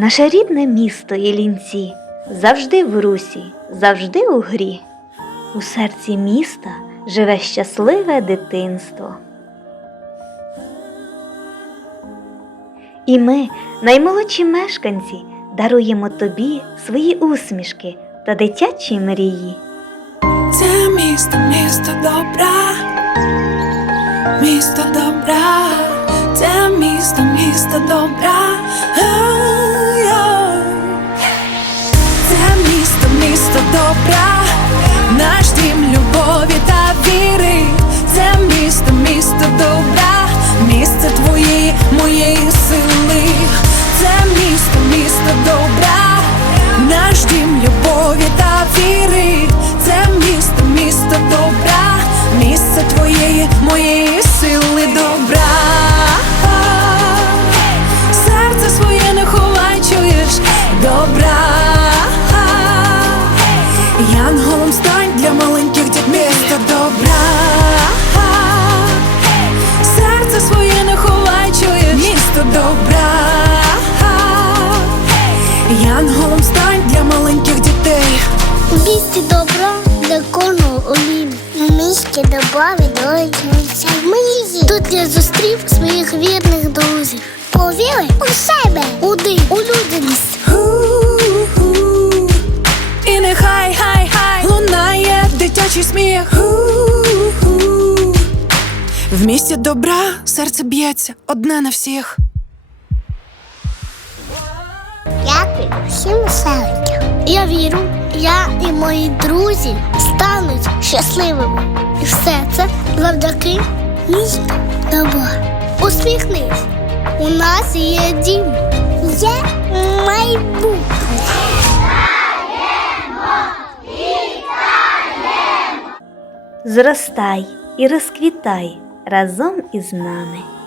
Наше рідне місто Іллінці завжди в русі, завжди у грі. У серці міста живе щасливе дитинство. І ми, наймолодші мешканці, даруємо тобі свої усмішки та дитячі мрії. Це місто, місто добра, місто добра, це місто, місто добра. Добра, наш дім любові та віри. Це місто, місто добра, місце твоєї, моєї сили. Це місто, місто добра, наш дім любові та віри. Це місто, місто добра, місце твоєї, моєї сили добра. Місті добра відроджуються мрії. Тут я зустрів своїх вірних друзів. Повіри у себе, у див, у людяність. І нехай хай хай лунає дитячий сміх. В місті добра серце б'ється одне на всіх. Дякую всім селищам. Я вірю, я і мої друзі стануть щасливими. І все це завдяки місту добра. Усміхнись, у нас є дім. Є майбутнє. Зростай і розквітай разом із нами.